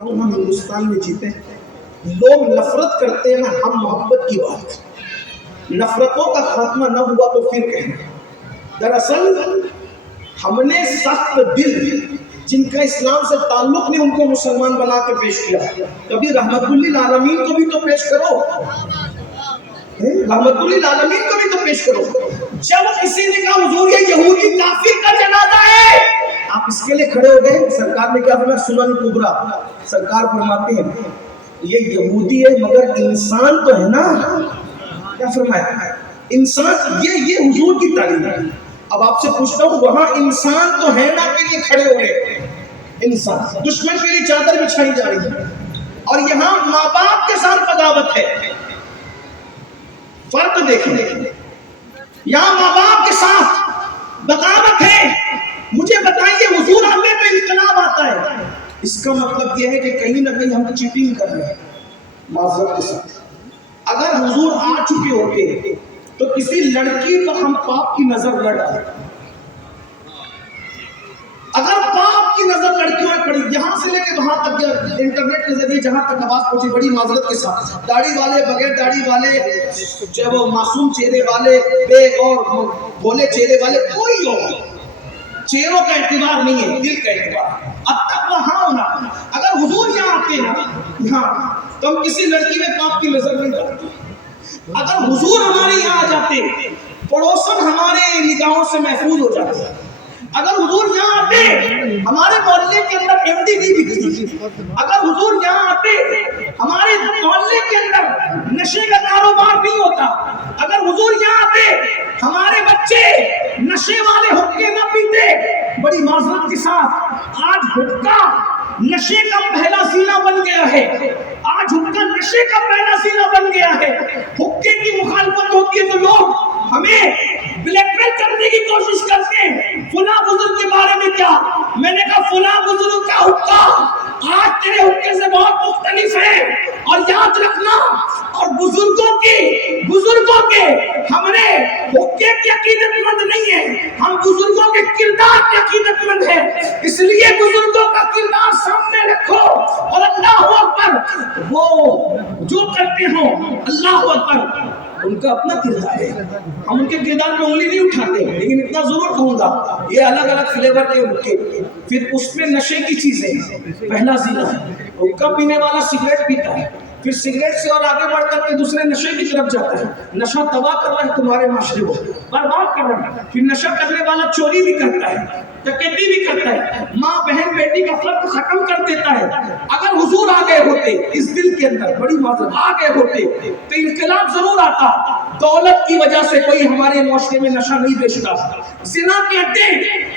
ہم ہندوستان میں جیتے ہیں، لوگ نفرت کرتے ہیں، ہم محبت کی بات، نفرتوں کا خاتمہ نہ ہوا تو پھر کہنا۔ دراصل ہم نے سخت دل جن کا اسلام سے تعلق نہیں ان کو مسلمان بنا کے پیش کیا، کبھی رحمت للعالمین کو بھی تو پیش کرو، رحمت للعالمین کو بھی تو پیش کرو۔ جب کسی نے کہا حضور یہ یہودی کافر کا جنازہ ہے، آپ اس کے لیے کھڑے ہو گئے، سرکار نے کیا فرمایا؟ سنن کبریٰ، سرکار فرماتے ہیں یہ یہودی ہے مگر انسان تو ہے نا، کیا فرمایا؟ انسان، یہ حضور کی تعلیم ہے۔ اب آپ سے پوچھتا ہوں وہاں انسان تو ہے نا کے لیے کھڑے ہو گئے، انسان دشمن کے لیے چادر بچھائی جا رہی ہے، اور یہاں ماں باپ کے ساتھ بغاوت ہے۔ فرق دیکھیں، یہاں ماں باپ کے ساتھ بغاوت ہے۔ مجھے بتائیے حضور آنے پہ انقلاب آتا ہے، اس کا مطلب یہ ہے کہ کہیں نہ کہیں ہم چیٹنگ کر رہے ہیں معذرت کے ساتھ۔ اگر حضور آ چکے ہوتے تو کسی لڑکی پر ہم پاپ کی نظر نہ ڈالیں۔ اگر پاپ کی نظر لڑکیوں میں پڑی، یہاں سے لے کے وہاں تک، انٹرنیٹ کے ذریعے جہاں تک آواز پہنچی، بڑی معذرت کے ساتھ، داڑھی والے، بغیر داڑھی والے، جو وہ معصوم چہرے والے، بے اور بھولے چہرے والے، کوئی ہو، چہروں کا اعتبار نہیں ہے، دل کا اعتبار۔ اب تک وہاں ہونا، اگر حضور یہاں آتے نا یہاں تو ہم کسی لڑکی میں پاپ کی نظر نہیں ڈالتے۔ اگر حضور ہمارے یہاں آ جاتے، پڑوسن ہمارے نگاہوں سے محفوظ ہو جاتے۔ اگر حضور یہاں آتے ہمارے محلے کے اندر ایم ڈی نہیں بکتی، اگر حضور یہاں آتے ہمارے محلے کے اندر نشے کا کاروبار نہیں ہوتا، اگر حضور یہاں آتے ہمارے بچے نشے والے حقے نہ پیتے۔ بڑی معذرت کے ساتھ آج حقہ نشے کا پہلا سینہ بن گیا ہے، آج حقہ نشے کا پہلا سینہ بن گیا ہے۔ حقے کی مخالفت ہوتی ہے تو لوگ ہمیں بلیک میل کرنے کی کوشش کرتے ہیں، فلاں بزرگ کے بارے میں کیا؟ میں نے کہا فلاں بزرگ کا حقہ آج تیرے حقے سے بہت مختلف ہے، اور یاد رکھنا، اور بزرگوں کے ہمارے حقے کی عقیدت مند نہیں ہے، ہم بزرگوں کے کردار کی عقیدت مند ہے۔ اس لیے بزرگوں کا کردار سامنے رکھو، اور اللہ اکبر، وہ جو کرتے ہو اللہ اکبر، ان کا اپنا کردار ہے، ہم ان کے کردار میں انگلی نہیں اٹھاتے، لیکن اتنا ضرور کہوں گا یہ الگ الگ فلیور کے ہوتے، پھر اس میں نشے کی چیزیں، پہلا زنا، حقہ پینے والا سگریٹ پیتا ہے، پھر سگریٹ سے اور آگے بڑھ کر کے دوسرے نشے کی طرف جاتا ہے، نشہ تباہ کر رہا ہے تمہارے معاشرے کو، برباد کر رہا ہے۔ پھر نشہ کرنے والا چوری بھی کرتا ہے، ڈکیتی بھی کرتا ہے، ماں بہن بیٹی کا فرق ختم کر دیتا ہے۔ اگر حضور آ گئے ہوتے اس دل کے اندر، بڑی معذرت، آ گئے ہوتے تو انقلاب ضرور آتا۔ دولت کی وجہ سے کوئی ہمارے معاشرے میں نشہ نہیں بیچتا، زنا کے اڈے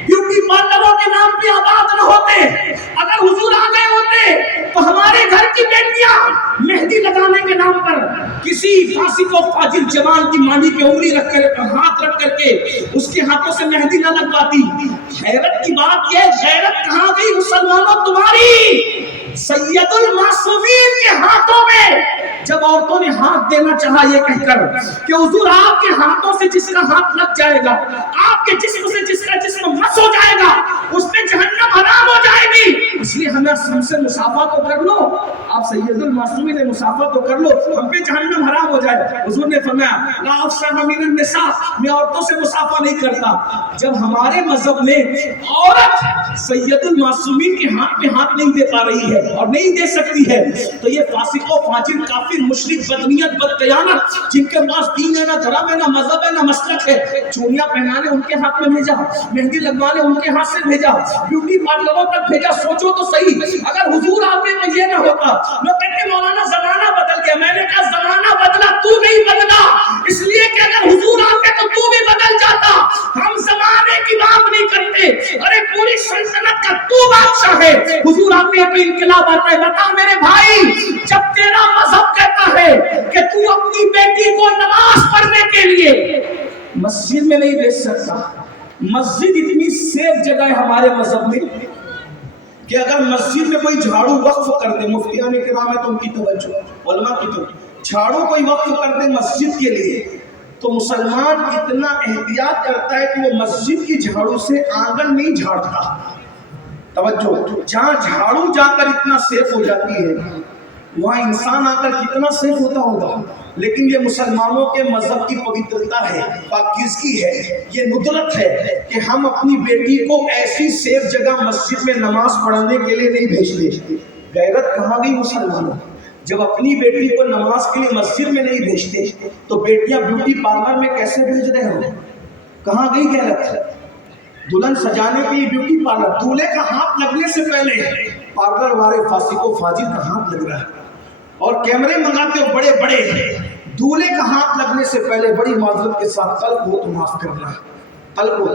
بیوٹی پارلروں کے نام پہ آباد نہ ہوتے۔ اگر حضور آ گئے ہوتے تو ہمارے گھر کی بیٹیاں مہندی لگانے کے نام پر کسی فاسق و فاجر جوان کی مانی پہ انگلی رکھ کر، ہاتھ رکھ کر کے اس کے ہاتھوں سے مہندی نہ لگواتی۔ حیرت کی بات یہ، غیرت کہاں گئی مسلمانوں تمہاری؟ سید المعصومین کے ہاتھوں میں جب عورتوں نے ہاتھ دینا چاہا یہ کہہ کر کہ حضور آپ کے ہاتھوں سے جس کا ہاتھ لگ جائے گا، آپ کے جسم سے جس کا جسم مس ہو جائے گا، اس میں جہنم حرام ہو جائے گی، اس لیے ہمیں ہم سے مسافہ تو کر لو، آپ سید المعصومین نے مسافہ تو کر لو، ہم پہ جہنم حرام ہو جائے۔ حضور نے فرمایا لا افصح من النساء، میں عورتوں سے مسافہ نہیں کرتا۔ جب ہمارے مذہب میں عورت سید المعصومین کے ہاتھ میں ہاتھ نہیں دے پا رہی ہے اور نہیں دے سکتی ہے تو یہ فاسق و فاجر، کافر، مشرک، بدنیت، بدقیامت، جن کے پاس دین ہے، نہ دھرم ہے، نہ مذہب ہے، نہ مسلک ہے، چوڑیاں پہنانے ان کے ہاتھ میں بھیجا، مہندی لگوانے ان کے ہاتھ سے بھیجا، بیوٹی پارلروں تک بھیجا۔ سوچو تو صحیح، اگر حضور آتے تو یہ نہ ہوتا۔ لوگ کہتے ہیں مولانا زمانہ بدل گیا، میں نے کہا زمانہ بدلا، تو نہیں بدلا، اس لیے کہ اگر حضور آتے تو تو بھی بدل جاتا۔ ہم زمانے کی بات نہیں کرتے، ارے پوری سلطنت کا تو بادشاہ ہے، حضور آتے تو انقلاب آتا ہے۔ بتا میرے بھائی، جب تیرا مذہب کہتا ہے کہ تو اپنی بیٹی کو نماز پڑھنے کے لیے مسجد میں نہیں بھیج سکتا، مسجد اتنی سیف جگہ ہے ہمارے مذہب میں کہ اگر مسجد میں کوئی جھاڑو وقف کر دے، مفتیان کرام ہے تو ان کی توجہ، علماء کی توجہ، جھاڑو کوئی وقف کر دے مسجد کے لیے تو مسلمان اتنا احتیاط کرتا ہے کہ وہ مسجد کی جھاڑو سے آنگن نہیں جھاڑتا توجہ، جہاں جھاڑو جا کر اتنا سیف ہو جاتی ہے وہاں انسان آ کر کتنا سیف ہوتا ہوگا. لیکن یہ مسلمانوں کے مذہب کی پوترتا ہے، پاکیزگی ہے، یہ ندرت ہے کہ ہم اپنی بیٹی کو ایسی سیف جگہ مسجد میں نماز پڑھنے کے لیے نہیں بھیجتے. غیرت کہاں گئی مسلمانوں؟ جب اپنی بیٹی کو نماز کے لیے مسجد میں نہیں بھیجتے تو بیٹیاں بیوٹی پارلر میں کیسے بھیج رہے ہو؟ کہاں گئی غیرت؟ دلہن سجانے کے لیے بیوٹی پارلر، دولہے کا ہاتھ لگنے سے پہلے پارلر والے فاسق و فاجر کا ہاتھ لگ رہا ہے، اور کیمرے منگاتے ہو بڑے بڑے، دولہے کا ہاتھ لگنے سے پہلے بڑی معذرت کے ساتھ کل کو تو معاف کرنا، کل کو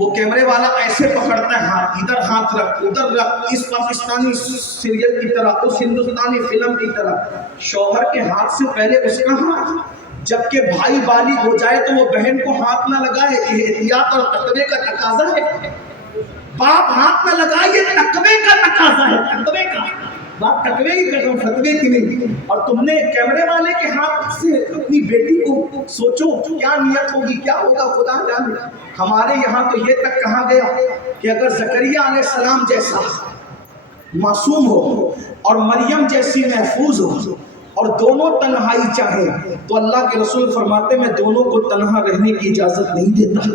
وہ کیمرے والا ایسے پکڑتا ہے ہاتھ، ادھر ہاتھ رکھ ادھر رکھ، اس پاکستانی سیریل کی طرح، اس ہندوستانی فلم کی طرح، شوہر کے ہاتھ سے پہلے اس کا ہاتھ. جبکہ بھائی بالغ ہو جائے تو وہ بہن کو ہاتھ نہ لگائے، یہ احتیاط اور تقوی کا تقاضا ہے. باپ ہاتھ نہ لگائے، یہ تقوی کا تقاضا ہے، تقوی کا. بات تقوی کی کر رہا ہوں، فتوے کی نہیں. اور تم نے کیمرے والے کے ہاتھ سے اپنی بیٹی کو، سوچو کیا نیت ہوگی، کیا ہوگا، خدا جانے. ہمارے یہاں تو یہ تک کہا گیا کہ اگر زکریا علیہ السلام جیسا معصوم ہو اور مریم جیسی محفوظ ہو اور دونوں تنہائی چاہے تو اللہ کے رسول فرماتے میں دونوں کو تنہا رہنے کی اجازت نہیں دیتا.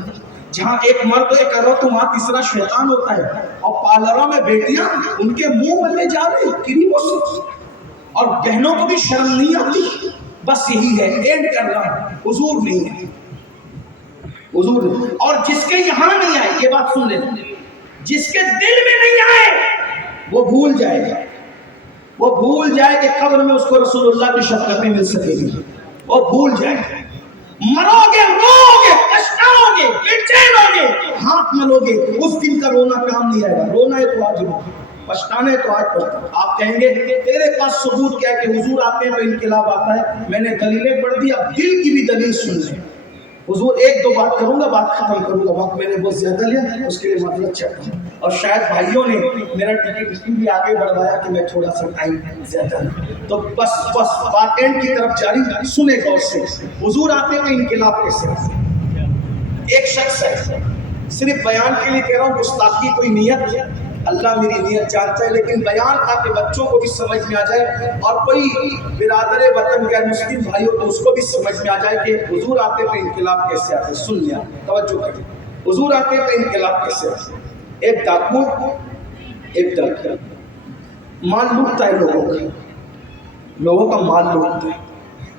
جہاں ایک مرد ایک عورت تو وہاں تیسرا شیطان ہوتا ہے. اور پارلروں میں بیٹیاں ان کے منہ میں لے جا رہے کریموں سے، اور بہنوں کو بھی شرم نہیں آتی. بس یہی ہے، اینڈ کر رہا ہوں، حضور نہیں ہے، حضور نہیں. اور جس کے یہاں نہیں آئے، یہ بات سن لیں، جس کے دل میں نہیں آئے وہ بھول جائے گا، وہ بھول جائے کہ قبر میں اس کو رسول اللہ کی شفقتیں مل سکے گی. وہ بھول جائے گا، مرو گے، رو گے، پچھتاؤ گے، بے چین ہوگے، ہاتھ ملو گے، اس دن کا رونا کام نہیں آئے گا. رونا ہے تو آج رو، پچھتانا ہے تو آج پچھتاؤ. آپ کہیں گے تیرے پاس ثبوت کیا ہے کہ حضور آتے ہیں تو انقلاب آتا ہے؟ میں نے دلیلیں پڑھ دی، اب دل کی بھی دلیل سن لیں. حضور ایک دو بات کروں گا، بات ختم کروں گا، وقت میں نے بہت زیادہ لیا، اس کے لیے معذرت چاہتا ہوں. اور شاید بھائیوں نے میرا ٹکٹ اس لیے بھی آگے بڑھوایا کہ میں تھوڑا سا ٹائم زیادہ لوں، تو بس بات اینڈ کی طرف جاری سنے غور سے. حضور آتے ہیں انقلاب کیسے؟ ایک شخص ہے، صرف بیان کے لیے کہہ رہا ہوں، گستاخی کوئی نیت، اللہ میری نیت جانتا ہے، لیکن بیان تاکہ بچوں کو بھی سمجھ میں آ جائے اور کوئی برادر وطن غیر مسلم بھائی ہو تو اس کو بھی سمجھ میں آ جائے کہ حضور آتے تو انقلاب کیسے آتے. سن لیا، توجہ کریں. حضور آتے تو انقلاب کیسے آتے؟ ایک ڈاکو، ایک ڈاکو مال لوٹتا ہے لوگوں کا مال لوٹتا ہے.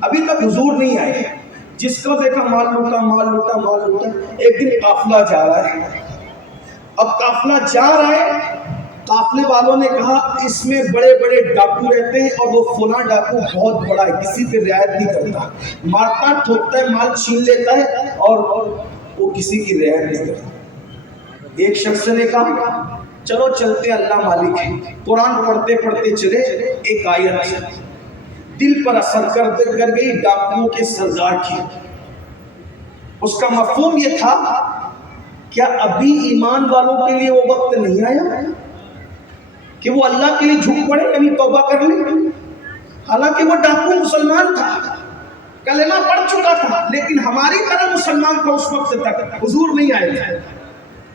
ابھی تک حضور نہیں آئے، جس کو دیکھا مال لوٹا مال لوٹا مال لوٹا. ایک دن قافلہ جا رہا ہے، اب قافلہ جا رہا ہے، قافلے والوں نے کہا اس میں بڑے بڑے ڈاکو رہتے ہیں اور وہ فلاں ڈاکو بہت بڑا ہے، کسی پہ رعایت نہیں کرتا، مارتا ٹھوکتا ہے، مال چھین لیتا ہے اور وہ کسی کی رعایت نہیں کرتا. ایک شخص نے کہا چلو چلتے، اللہ مالک ہے. قرآن پڑھتے پڑھتے چلے، ایک آیت دل پر اثر کر گئی، ڈاکوؤں کے سردار کی. اس کا مفہوم یہ تھا، کیا ابھی ایمان والوں کے لیے وہ وقت نہیں آیا کہ وہ اللہ کے لیے جھک پڑے، یعنی توبہ کر لیں؟ حالانکہ وہ ڈاکو مسلمان تھا، کلمہ پڑھ چکا تھا، لیکن ہماری طرح مسلمان تھا اس وقت تک. حضور نہیں آئے تھے،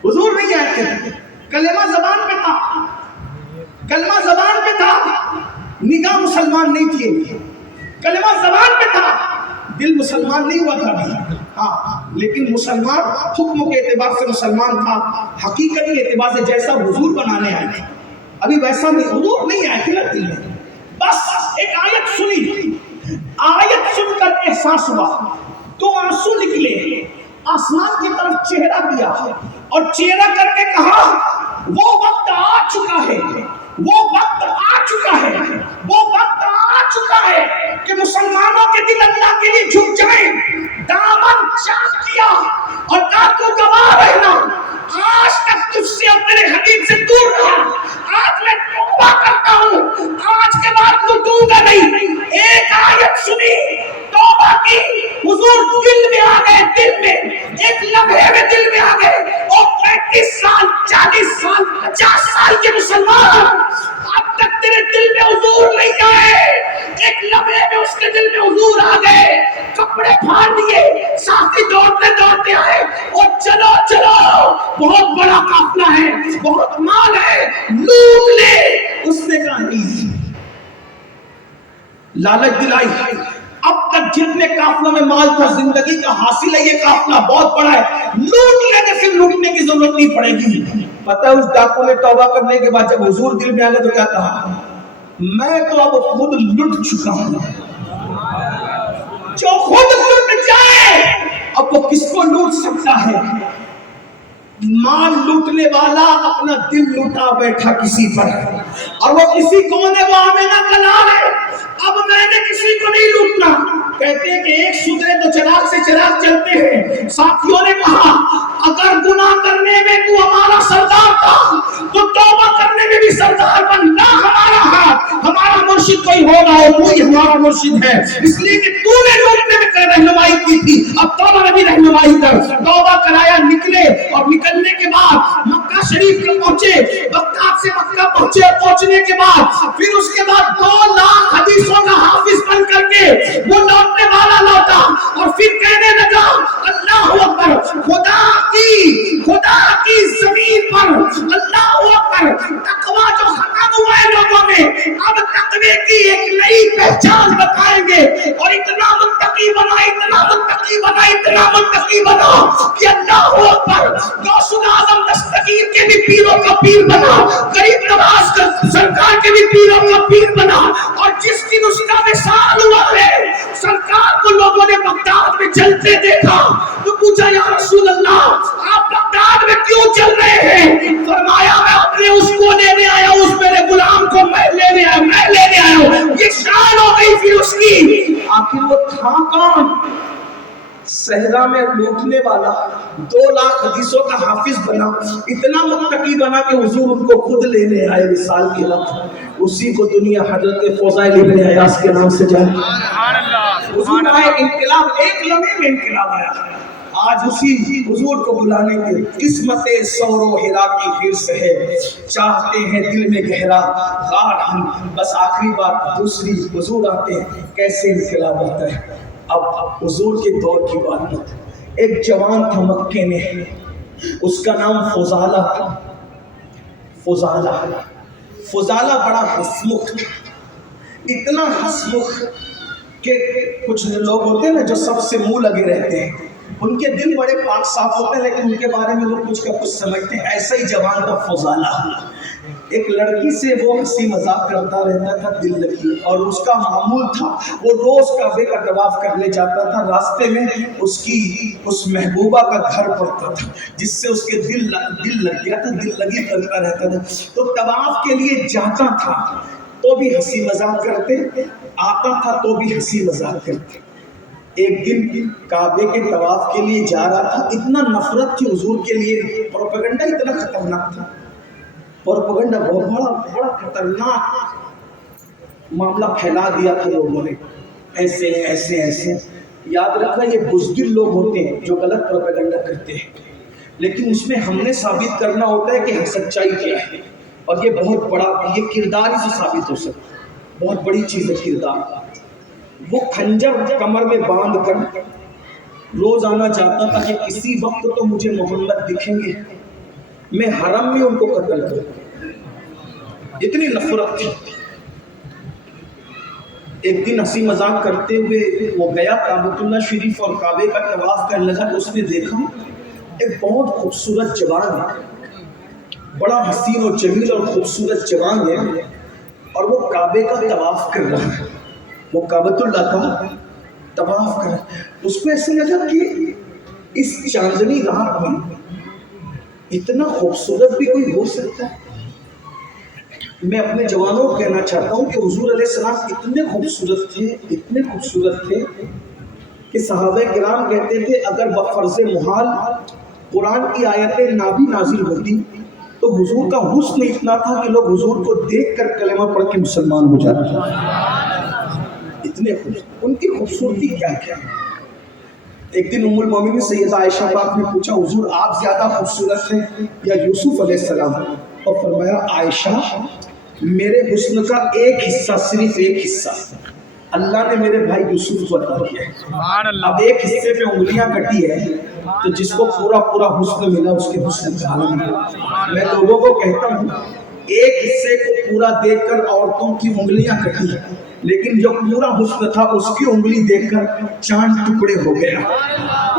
حضور نہیں آئے تھے. کلمہ زبان پہ تھا، کلمہ زبان پہ تھا، نگاہ مسلمان نہیں تھی. کلمہ زبان پہ تھا، دل مسلمان نہیں ہوا تھا ابھی. ہاں، لیکن مسلمان حکم کے اعتبار سے مسلمان تھا، حقیقت کے اعتبار سے جیسا حضور بنانے آئے تھے ابھی ویسا نہیں. حضور نہیں آئے تھے نا دل میں. بس ایک آیت سنی، آیت سن کر احساس ہوا، تو آنسو نکلے، آسمان کی طرف چہرہ دیا اور چہرہ کر کے کہا وہ وقت آ چکا ہے، وہ وقت آ چکا ہے، وہ وقت آ چکا ہے کہ مسلمانوں کے دل اللہ کے لیے جھک جائیں. دامن چاک کیا اور ڈاکو گواہ رہنا، آج تک تجھ سے اور تیرے حبیب سے دور رہا، آج میں توبہ کرتا ہوں، آج کے بعد لوٹوں گا نہیں. ایک آیت سنی، توبہ کی، حضور دل میں آ گئے، دل میں ایک لمحے میں دل میں آ گئے. اور 35 سال 40 سال 50 سال کے مسلمان، اب تک تیرے دل میں حضور نہیں آئے. ایک ایک لمحے میں اس کے دل میں حضور آ گئے، کپڑے پھاڑ دیے، ساتھی دوڑتے دوڑتے آئے اور چلو چلو بہت بڑا قافلہ ہے، بہت مال ہے، لوٹ لے۔ اس نے کہا نہیں، لالچ دلائی، اب تک جتنے قافلوں میں مال تھا زندگی کا حاصل ہے، یہ قافلہ بہت بڑا ہے، لوٹ لے کے پھر لوٹنے کی ضرورت نہیں پڑے گی۔ پتہ ہے اس ڈاکو نے توبہ کرنے کے بعد جب حضور دل میں آ گئے تو کیا کہا؟ میں تو اب خود لٹ چکا ہوں۔ جو خود لٹ جائے اب وہ کس کو لوٹ سکتا ہے؟ مال لوٹنے والا اپنا دل لوٹا بیٹھا کسی پر، اور وہ کسی کون ہے؟ وہ آمینہ کا لال ہے۔ اب میں نے کسی کو نہیں لوٹنا۔ کہتے ہیں کہ ایک سدھرے تو چراغ سے چراغ چلتے ہیں۔ ساتھیوں نے کہا اگر گناہ کرنے میں تو ہمارا سردار تھا تو توبہ کرنے میں بھی سردار بننا ہمارا ہاتھ، ہمارا مرشد کوئی ہوگا اور وہی ہمارا مرشد ہے، اس لیے کہ تو نے لوٹنے میں رہنمائی کی تھی، اب توبہ میں بھی رہنمائی کر۔ توبہ کرایا، نکلے، اور نکلنے کے بعد مکہ شریف میں پہنچے، بغداد سے مکہ پہنچے، پہنچنے کے بعد پھر اس کے بعد 2 لاکھ حدیثوں کا حافظ بن کر کے وہ لوٹنے والا لوٹا، اور پھر کہنے لگا اللہ اکبر، خدا کی زمین پر اللہ اکبر، تقویٰ جو ختم ہوا ہے لوگوں میں، اب تقوی کی ایک نئی پہچان بتائیں گے، اور اتنا متقی بنا، اتنا متقی بنا، اتنا متقی بنا کہ اللہ اکبر غوث اعظم دستگیر کے بھی پیروں کا پیر بنا، غریب نواز کا سرکار کے بھی پیروں کا پیر بنا، اور جس دن اس کا وصال ہوا ہے سرکار کو لوگوں نے بغداد میں جلتے دیکھا تو پوچھا یا رسول اللہ آپ بغداد میں کیوں چل رہے ہیں؟ فرمایا میں اپنے اس کو لینے آیا ہوں، اس میرے غلام کو میں لینے آیا ہوں۔ یہ شان ہو گئی پھر اس کی۔ آخر وہ تھا کون؟ صحرا میں لوٹنے والا، 2 لاکھ حدیثوں کا حافظ بنا، اتنا متقی بنا کہ حضور ان کو خود لینے آئے وصال کے وقت۔ اسی کو دنیا حضرت فضیل ابن عیاض کے نام سے جانے۔ حضور آئے، انقلاب، ایک لمحے میں انقلاب آیا۔ آج اسی حضور کو بلانے کے قسمت سور و ہرا کی حرص ہے، چاہتے ہیں دل میں گہرا غار ہم، بس آخری بات دوسری حضور آتے ہیں کیسے انقلاب ہوتا ہے۔ اب حضور کے دور کی بات ہے، ایک جوان تھا مکے میں، اس کا نام فضالہ تھا۔ فضالہ بڑا ہسمکھ تھا، اتنا ہسمکھ کہ کچھ لوگ ہوتے ہیں نا جو سب سے منہ لگے رہتے ہیں، ان کے دل بڑے پاک صاف ہوتے ہیں لیکن ان کے بارے میں لوگ کچھ کا کچھ سمجھتے ہیں۔ ایسا ہی جوان تھا فضالہ، ایک لڑکی سے وہ ہنسی مذاق کرتا رہتا تھا دل لگی، اور اس کا معمول تھا وہ روز کعبے کا طواف کرنے جاتا تھا، راستے میں اس محبوبہ کا گھر پڑتا تھا جس سے اس کے دل لگ گیا تھا، دل لگی کرتا رہتا تھا، تو طواف کے لیے جاتا تھا تو بھی ہنسی مذاق کرتے، آتا تھا تو بھی ہنسی مذاق کرتے۔ ایک دن کعبے کے طواف کے لیے جا رہا تھا، اتنا نفرت تھی حضور کے لیے، پروپیگنڈا اتنا خطرناک تھا، پروپیگنڈا بہت بڑا خطرناک معاملہ پھیلا دیا تھا لوگوں نے، ایسے یاد رکھنا یہ بزدل لوگ ہوتے ہیں جو غلط پروپیگنڈا کرتے ہیں، لیکن اس میں ہم نے ثابت کرنا ہوتا ہے کہ سچائی کیا ہے، اور یہ بہت بڑا، یہ کردار ہی سے ثابت ہو سکتا ہے، بہت بڑی چیز ہے کردار۔ وہ خنجر کمر میں باندھ کر روز آنا چاہتا تھا کہ کسی وقت تو مجھے محمد دکھیں گے، میں حرم میں ان کو قتل کروں، اتنی نفرت تھی۔ ایک دن ہنسی مذاق کرتے ہوئے وہ گیا کعبۃ اللہ شریف اور کعبے کا طواف کرنے لگا، تو اس نے دیکھا ایک بہت خوبصورت جوان ہے، بڑا حسین اور جمیل اور خوبصورت جوان ہے، اور وہ کعبے کا طواف کر رہا ہے، وہ کعبۃ اللہ کا طواف کر رہا ہے۔ اس کو ایسے لگا کہ اس چاندنی رات میں اتنا خوبصورت بھی کوئی ہو سکتا ہے۔ میں اپنے جوانوں کو کہنا چاہتا ہوں کہ حضور علیہ السلام اتنے خوبصورت تھے کہ صحابہ کرام کہتے تھے اگر بفرض محال قرآن کی آیتیں نہ بھی نازل ہوتی تو حضور کا حسن اتنا تھا کہ لوگ حضور کو دیکھ کر کلمہ پڑھ کے مسلمان ہو جاتے ہیں، اتنے ان کی خوبصورتی کیا ہے۔ ایک دن ام المومنین سیدہ عائشہ پاک نے پوچھا حضور آپ زیادہ خوبصورت ہیں یا یوسف علیہ السلام؟ اور فرمایا عائشہ میرے حسن کا ایک حصہ، صرف ایک حصہ اللہ نے میرے بھائی یوسف کو عطا کیا ہے. اب ایک حصے میں انگلیاں کٹی ہے تو جس کو پورا پورا حسن ملا اس کے حسن کا عالم ہے. میں لوگوں کو کہتا ہوں ایک حصے کو پورا دیکھ کر عورتوں کی انگلیاں کٹی لیکن جو پورا حسن تھا اس کی انگلی دیکھ کر چاند ٹکڑے ہو گیا.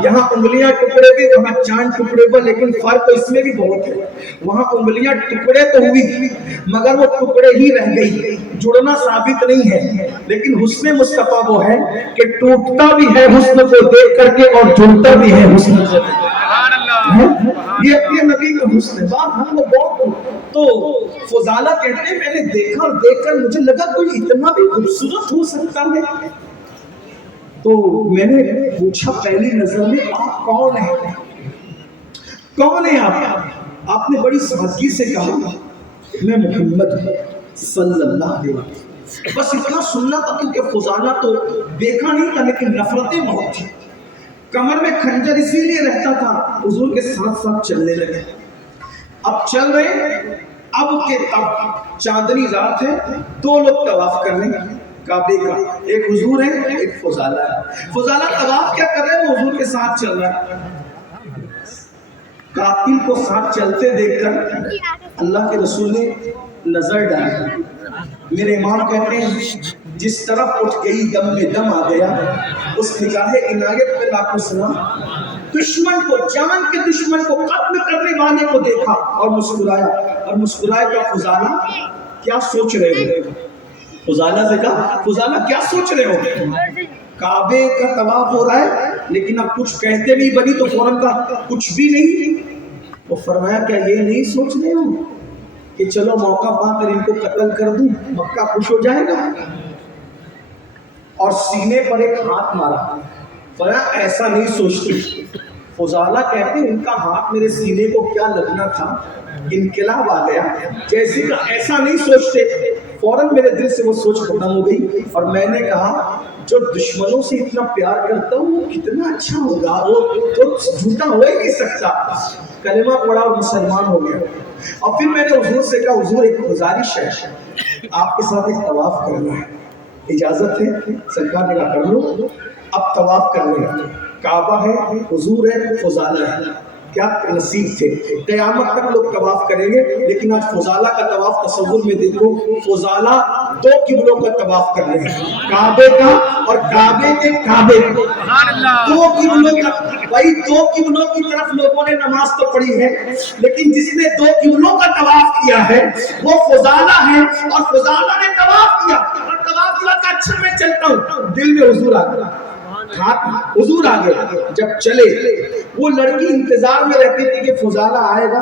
یہاں انگلیاں ٹکڑے بھی وہاں چاند ٹکڑے پر, لیکن فرق تو اس میں بھی بہت ہے. وہاں انگلیاں ٹکڑے تو ہوئی مگر وہ ٹکڑے ہی رہ گئی, جڑنا ثابت نہیں ہے. لیکن حسن مصطفیٰ وہ ہے کہ ٹوٹتا بھی ہے حسن کو دیکھ کر کے اور جڑتا بھی ہے حسن کو. یہ اپنے نبی کا حسن ہے. بات ہم لوگ بہت تو فضالہ کہتے ہیں میں نے دیکھا اور دیکھ کر مجھے لگا کوئی اتنا بھی خوبصورت ہو سکتا ہے. تو میں نے پوچھا پہلی نظر میں آپ کون ہیں, کون ہیں آپ؟ آپ نے بڑی سادگی سے کہا میں محمد صلی اللہ علیہ وسلم. بس اتنا سننا تھا کیونکہ فضالہ تو دیکھا نہیں تھا لیکن نفرتیں بہت تھی. کمر میں خنجر اسی لیے رہتا تھا حضور کے ساتھ ساتھ چلنے لگے. اب چل رہے اب کے تب چاندنی رات ہے, دو لوگ طواف کر رہے ہیں کعبے کا, ایک حضور ہے ایک فضالہ ہے. فضالہ طواف کیا کر رہے ہیں, وہ حضور کے ساتھ چل رہا ہے. قاتل کو ساتھ چلتے دیکھ کر اللہ کے رسول نے نظر ڈالی. میرے امام کہتے ہیں جس طرف اٹھ گئی دم میں دم آ گیا, اس نگاہ عنایت پہ لاکھوں سلام. دشمن کو, جان کے دشمن کو قتل کرنے والے کو دیکھا اور مسکرایا, اور مسکرائے کہ فضالہ کیا سوچ رہے ہو. فضالہ سے کہا فضالہ کیا سوچ رہے ہو. کعبے کا طواف ہو رہا ہے لیکن اب کچھ کہتے نہیں بنی تو فوراً کا کچھ بھی نہیں. وہ فرمایا کیا یہ نہیں سوچ رہے ہو کہ چلو موقع پا کر ان کو قتل کر دوں, مکہ خوش ہو جائے گا. اور سینے پر ایک ہاتھ مارا. فرمایا ایسا نہیں سوچتے. فضالہ کہتے ہیں ان کا ہاتھ میرے سینے کو کیا لگنا تھا, انقلاب آ گیا. جیسے کہ ایسا نہیں سوچتے, فوراً میرے دل سے وہ سوچ ختم ہو گئی. اور میں نے کہا جو دشمنوں سے اتنا پیار کرتا ہوں وہ کتنا اچھا ہوگا, وہ تو جھوٹا ہو ہی نہیں سکتا. کلمہ پڑھا اور مسلمان ہو گیا. اور پھر میں نے حضور سے کہا حضور ایک گزارش ہے, آپ کے ساتھ ایک طواف کرنا ہے, اجازت ہے؟ سرکار نے کہا کر لو. اب طواف کرنے کا کعبہ ہے, حضور ہے, فضالہ ہے. کیا نصیب تھے, قیامت تک لوگ طواف کریں گے. لیکن آج فضالہ کا طواف تصور میں دیکھو, فضالہ دو قبلوں کا طواف کر رہے ہیں, کعبے کا اور کعبے کے کعبے کو. دو قبلوں کا, بھائی دو قبلوں کی طرف لوگوں نے نماز تو پڑھی ہے لیکن جس نے دو قبلوں کا طواف کیا ہے وہ فضالہ ہے. اور فضالہ نے طواف کیا اور طواف کیا کہ اچھا میں چلتا ہوں. دل میں حضور آ گیا, حضور آگے. جب چلے وہ لڑکی انتظار میں رہتی تھی کہ فضالہ آئے گا,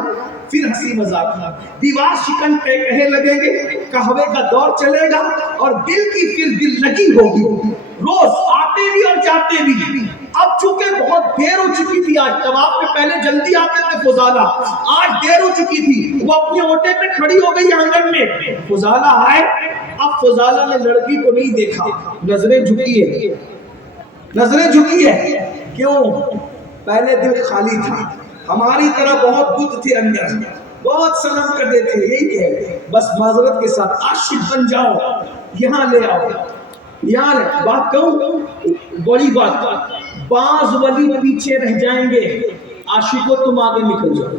پھر ہنسی مذاق, دیوار شکن پہ کہنے لگیں گے, قہوے کا دور چلے گا اور دل کی پھر دل لگی ہوگی. روز آتے بھی اور جاتے بھی. اب چونکہ بہت دیر ہو چکی تھی, آج طواف میں پہلے جلدی آتے تھے فضالہ, آج دیر ہو چکی تھی, وہ اپنے اوٹے پہ کھڑی ہو گئی آنگن میں. فضالہ آئے, اب فضالہ نے لڑکی کو نہیں دیکھا, نظریں جھکی ہے, نظریں جھکی ہے. کیوں؟ پہلے دل خالی تھا. ہماری طرح بہت بت تھے اندر, بہت صنم کرتے تھے. یہی ہے بس معذرت کے ساتھ عاشق بن جاؤ, یہاں لے آؤ. یہاں لے بات کہوں, بڑی بات, بعض ولی پیچھے رہ جائیں گے, عاشقوں تم آگے نکل جاؤ.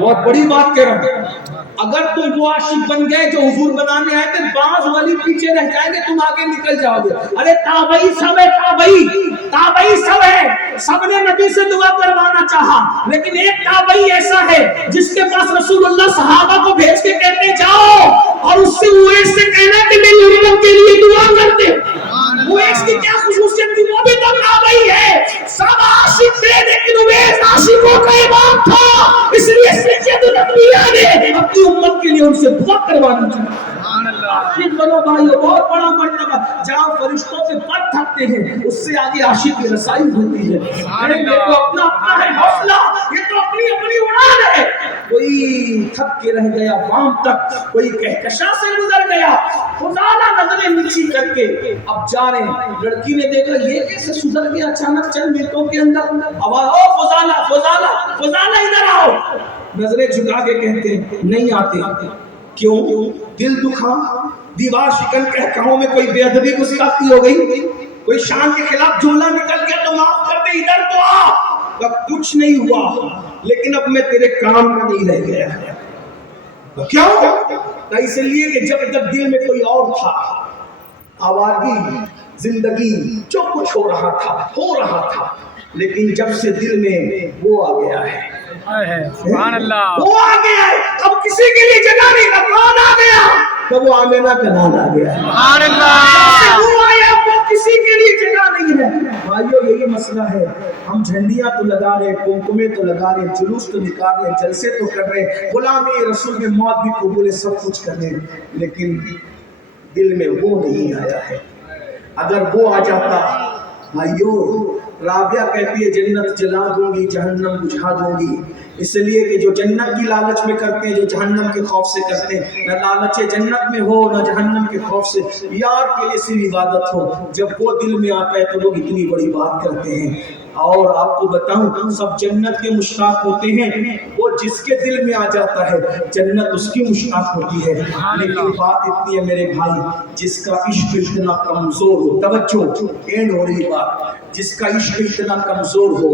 بہت بڑی بات کہہ رہا ہوں. اگر تم وہ عاشق بن گئے جو حضور بنانے آئے تھے, بعض ولی پیچھے رہ جائیں گے, تم آگے نکل جاؤ گے. ارے تابعی سب ہے, تابعی سب ہے, سب نے نبی سے دعا کروانا چاہا, لیکن ایک تابعی ایسا ہے جس کے پاس رسول اللہ صحابہ کو بھیج کے کہتے جاؤ اور اس سے اویس سے کہنا کہ میری امت کے لیے دعا کرتے. اویس کی کیا خصوصیت تھی, وہ بھی تو تابعی ہے. سب عاشق تھے لیکن اویس عاشقوں کا امام تھا, اس لیے سید الانبیاء نے اپنی امت کے لیے ان سے دعا کروانا چاہا. عاشق بنو بھائیو, بہت بڑا مرتبہ. جہاں فرشتوں کے پر تھکتے ہیں اس سے آگے عاشق کی رسائی ہوتی ہے. یہ تو اپنا اپنا ہے حوصلہ, یہ تو اپنی اپنی اڑان ہے. کوئی تھک کے رہ گیا بام تک, کوئی کہکشاں سے گزر گیا. فضالہ نظریں نیچی کر کے اب جا رہے ہیں. لڑکی نے دیکھا یہ کیسے سدھر گیا اچانک چند منٹوں کے اندر. آواز, او فضالہ فضالہ فضالہ ادھر آؤ. نظریں جھکا کے کہتے ہیں نہیں آتے. کیوں؟ دل دکھا، دیوار شکن کہکہوں میں کوئی بے ادبی گستاخی ہو گئی، کوئی شان کے خلاف جملہ نکل گیا تو معاف کر دے، ادھر تو آ، کچھ نہیں ہوا، لیکن اب میں تیرے کام کا نہیں رہ گیا۔ کیوں؟ اس لیے کہ جب تک دل میں کوئی اور تھا، آوارگی زندگی جو کچھ ہو رہا تھا، لیکن جب سے دل میں وہ آ گیا ہے، سبحان اللہ، وہ آ گیا ہے، اب کسی کے لیے جگہ نہیں، اب کون آ گیا؟ تب وہ آمینہ کا نام آ گیا ہے، سبحان اللہ، وہ آیا، وہ کسی کے لیے جگہ نہیں ہے۔ بھائیو یہی مسئلہ ہے، ہم جھنڈیاں تو لگا رہے، کمکمے تو لگا رہے، جلوس تو نکال رہے، جلسے تو کر رہے، غلامی رسول میں موت بھی قبول ہے، سب کچھ کر رہے، لیکن دل میں وہ نہیں آیا ہے۔ اگر وہ آ جاتا، بھائیو رابعہ کہتی ہے جنت جلا دوں گی، جہنم بجھا دوں گی، اس لیے کہ جو جنت کی لالچ میں کرتے ہیں، جو جہنم کے خوف سے کرتے ہیں، نہ لالچ جنت میں ہو نہ جہنم کے خوف سے، یار کے لیے صرف عبادت ہو، جب وہ دل میں آتا ہے تو لوگ اتنی بڑی بات کرتے ہیں۔ اور آپ کو بتاؤں، سب جنت کے مشتاق ہوتے ہیں، وہ جس کے دل میں آ جاتا ہے جنت اس کی مشتاق ہوتی ہے۔ لیکن بات اتنی ہے میرے بھائی، جس کا عشق اتنا کمزور ہو، توجہ اینڈ ہو رہی بات، جس کا عشق اتنا کمزور ہو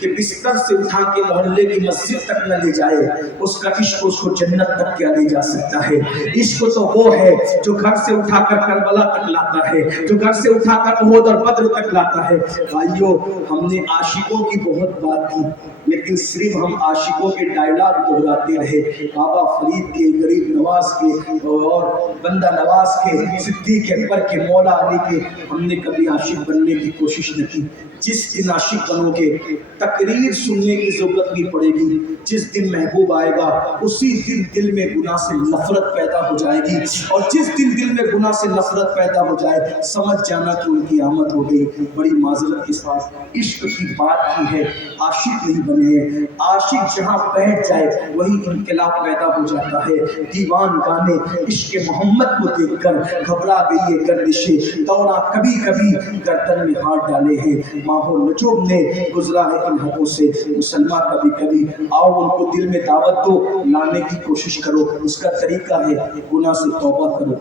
کہ بستر سے اٹھا کے محلے کی مسجد تک نہ لے جائے، اس کا عشق اس کو جنت تک کیا لے جا سکتا ہے؟ عشق تو وہ ہے جو گھر سے اٹھا کر کربلا تک لاتا ہے، جو گھر سے اٹھا کر احد اور بدر تک لاتا ہے۔ بھائیو ہم نے عاشقوں کی بہت بات کی، لیکن صرف ہم عاشقوں کے ڈائلاگ دہراتے رہے، بابا فرید کے، غریب نواز کے اور بندہ نواز کے، صدیق اکبر کے، مولا علی کے، ہم نے کبھی عاشق بننے کی کوشش نہ کی۔ جس دن عاشق بنو گے تقریر سننے کی ضرورت نہیں پڑے گی، جس دن محبوب آئے گا اسی دن دل میں گناہ سے نفرت پیدا ہو جائے گی، اور جس دن دل میں گناہ سے نفرت پیدا ہو جائے سمجھ جانا کہ ان کی آمد ہو گئی۔ بڑی معذرت کے ساتھ عشق کی بات کی ہے، عاشق نہیں بنے ہیں۔ عاشق جہاں بیٹھ جائے وہی انقلاب پیدا ہو جاتا ہے۔ دیوان گانے عشق محمد کو دیکھ کر گھبرا گئی ہے گردشیں، دورہ کبھی کبھی گردن میں ہاتھ ڈالے ہیں، ماحول نجوم نے گزرا ہے ان حدوں سے، مسلمان کبھی کبھی آؤ ان کو دل میں دعوت دو، لانے کی کوشش کرو۔ اس کا طریقہ ہے گناہ سے توبہ کرو،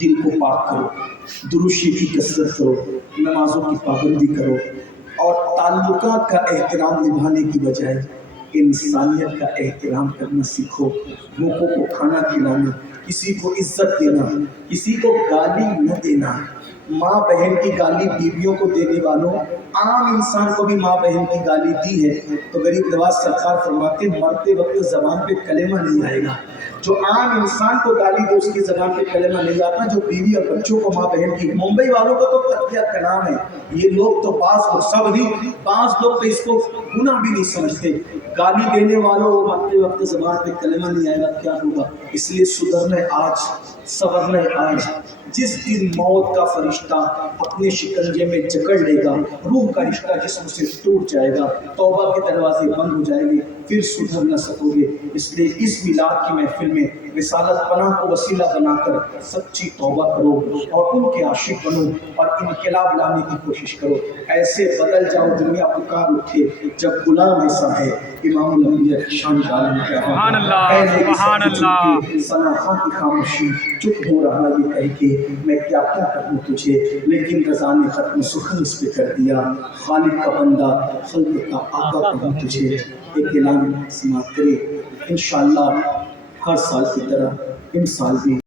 دل کو پاک کرو، دروشی کی کثرت کرو، نمازوں کی پابندی کرو، اور تعلقات کا احترام نبھانے کی بجائے انسانیت کا احترام کرنا سیکھو۔ بھوکوں کو کھانا کھلانا، کسی کو عزت دینا، کسی کو گالی نہ دینا۔ ماں بہن کی گالی بیویوں کو دینے والوں، عام انسان کو بھی ماں بہن کی گالی دی ہے تو غریب نواز سرکار فرماتے مرتے وقت زبان پہ کلمہ نہیں آئے گا۔ جو عام انسان کو گالی دے اس کی زبان پہ کلمہ نہیں آتا، جو بیوی اور بچوں کو ماں بہن کی۔ ممبئی والوں کا تو تقیہ کلام ہے، یہ لوگ تو بعض سب نہیں، بعض لوگ تو اس کو گناہ بھی نہیں سمجھتے۔ گالی دینے والوں مرتے وقت زبان پہ کلمہ نہیں آئے گا، کیا ہوگا؟ اس لیے سدھرنا ہے آج، سنورنا ہے آج۔ جس دن موت کا فرشتہ اپنے شکنجے میں جکڑ لے گا، روح کا رشتہ جسم سے ٹوٹ جائے گا، توبہ کے دروازے بند ہو جائیں گے، پھر سدھر نہ سکو گے۔ اس لیے اس میلاد کی محفل میں رسالت پناہ کو وسیلہ بنا کر سچی توبہ کرو اور ان کے عاشق بنو اور انقلاب لانے کی کوشش کرو۔ ایسے بدل جاؤ دنیا پکار اٹھے، جب غلام ایسا ہے امام الانبیاء کی شان کا عالم کیا ہے۔ سبحان اللہ، سبحان اللہ، ثنا خان کی خاموشی چپ ہو رہا یہ کہہ کے میں کیا کیا کہوں تجھے، لیکن رضا نے ختم سخن اس پہ کر دیا، خالق کا بندہ خلق کا آقا کہوں تجھے۔ ایک اعلان سماعت کرے، انشاءاللہ ہر سال کی طرح ان سال بھی